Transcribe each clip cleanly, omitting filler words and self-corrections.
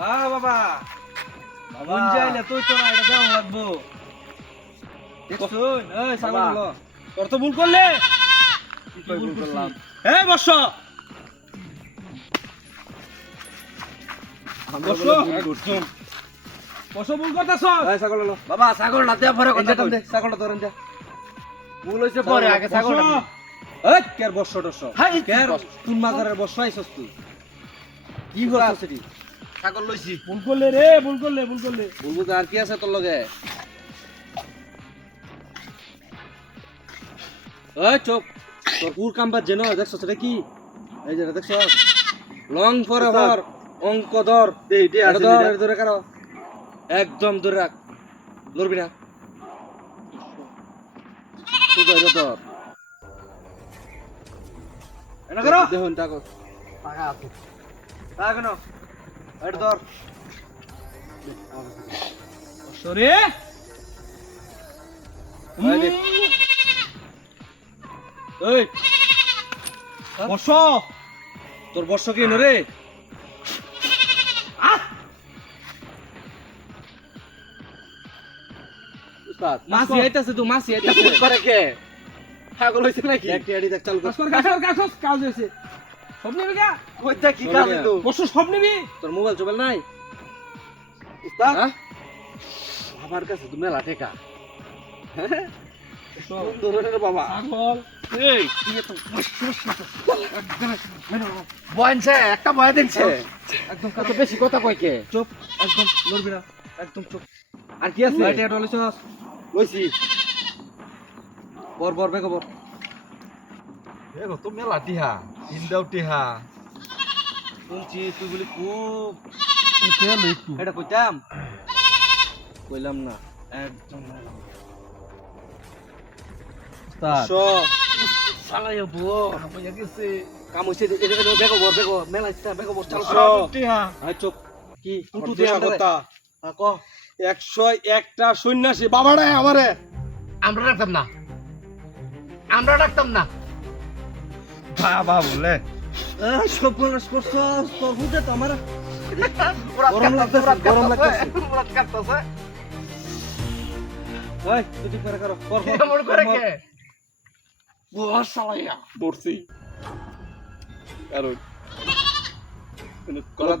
বাবা মন যাইলে তুই তো না এটা দেওয়া লাগবো দেখছুন এই ছাগল হলো তোর তো ভুল করলে কি ভুল করলাম এই বর্ষ বর্ষ ভুল করতেছ এই ছাগল হলো বাবা ছাগলটা দেয়া পরে কথা কই ছাগলটা ধরেন যা ভুল হইছে পরে আগে ছাগলটা এই কের বর্ষ টর্ষ কের তুন মাজারের বর্ষ আইছস তুই কি করছস এটি ছাগল লইছি ভুল করলে রে ভুল করলে বলবো তো আর কি আছে তোর লগে এই চুপ তোর পুর কামবার জেনো দেখছস এটা কি এই যে দেখছস লং ফরএভার অঙ্ক ধর এইটা আছে ধর ধরে কারো একদম ধরে রাখ লড়বি না তুই ধরে ধর এটা করো দেখুন টাকা টাকা আছে টাকা কেন এটা ধর সরে এই বর্ষ তোর বর্ষ কি রে উস্তাদ মাসি আইতাছে তো মাসি আইতাছে করে কে ছাগল হইছে নাকি একটা এডি দেখ চালু কর কাজ হইছে সব নিবি কা কইতা কি কাজ হইতো বর্ষ সব নিবি তোর মোবাইল চোবাইল নাই উস্তাদ হ্যাঁ আমার কাছে তো মেলা টাকা ধরনের বাবা ছাগল এই তুই তো বয়নছে একটা বয় দিনছে একদম কত বেশি কথা কই কে চুপ একদম লড়বি না একদম চুপ আর কি আছে এটা লইছস লইছি বর বেগ বর এগো তো মেলা টিহা ইন্দাও টিহা শুনছি তুই বলি খুব কিসে লইতু এটা কইতাম কইলাম না একদম উস্তাদ শো সালাইয়া বো হইয়া গেছে কাম হইছে এটা বেগ বর মেলা ইচ্ছা বেগ বর চালু শো। টিহা আই চুপ কি টুটু দে কথা কথা ক 101টা সন্ন্যাসী বাবাটাই আমারে আমরা রাখতাম না বাবা বলে সব বনস করছস তোর হুদে তো আমার গরম গরম লাগতেছে মুরাদ কাটতাছে ওই তুই করে কর কেমন করে কে বস সালাইয়া পড়ছি কারণ কলা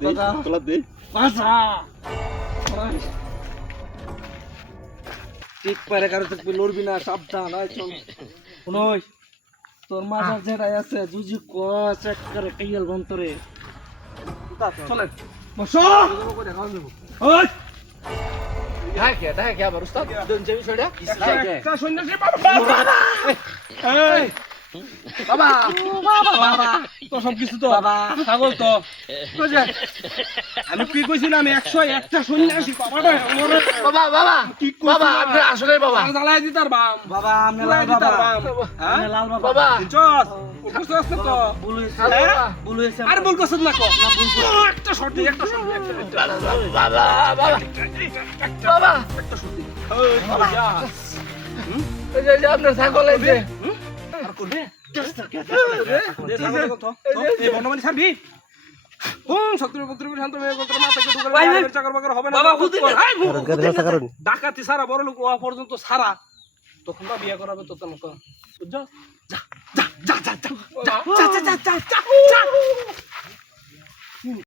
দে পাসা ঠিক পারে কারো তুই লড়বি না সাবধান আয় চল শুনই তোর মাথার যেটাই আছে জুজি কস এক করে কাইয়াল বন্তরে চলে বসো ওই ঢাকে আবার উস্তাদ দেন যে বিষয়টা একটা সন্ন্যাসী বাবা এই বাবা তো সব কিছু তো ছাগল তো আমি কি কইছিলাম 101টা সন্ন্যাসী বাবাটা বাবা আপনি আসলে বাবা জ্বালাই দিতার বাম বাবা আমি লাল বাবা আমি লাল বাবা বাবা চল উপস্থিত আছে তো ভুল হইছে ভুল হইছে আর ভুল করছ না কো না ভুল একটা শর্ট দি একটা শর্ট বাবা একটা শর্ট দি এই যে আপনার ছাগল হইছে আর করবে এই বন্ধমানি ছাড়বি কোন শক্তির পুত্র শান্ত হয়ে গোত্র মাতাকে ঢুকালে চাকর বাকর হবে না বাবা হুদি ডাকাতি সারা বড় লোক হওয়া পর্যন্ত সারা তখন বা বিয়ে করাবে তো বুঝছো যা যা যা যা যা যা যা যা যা যা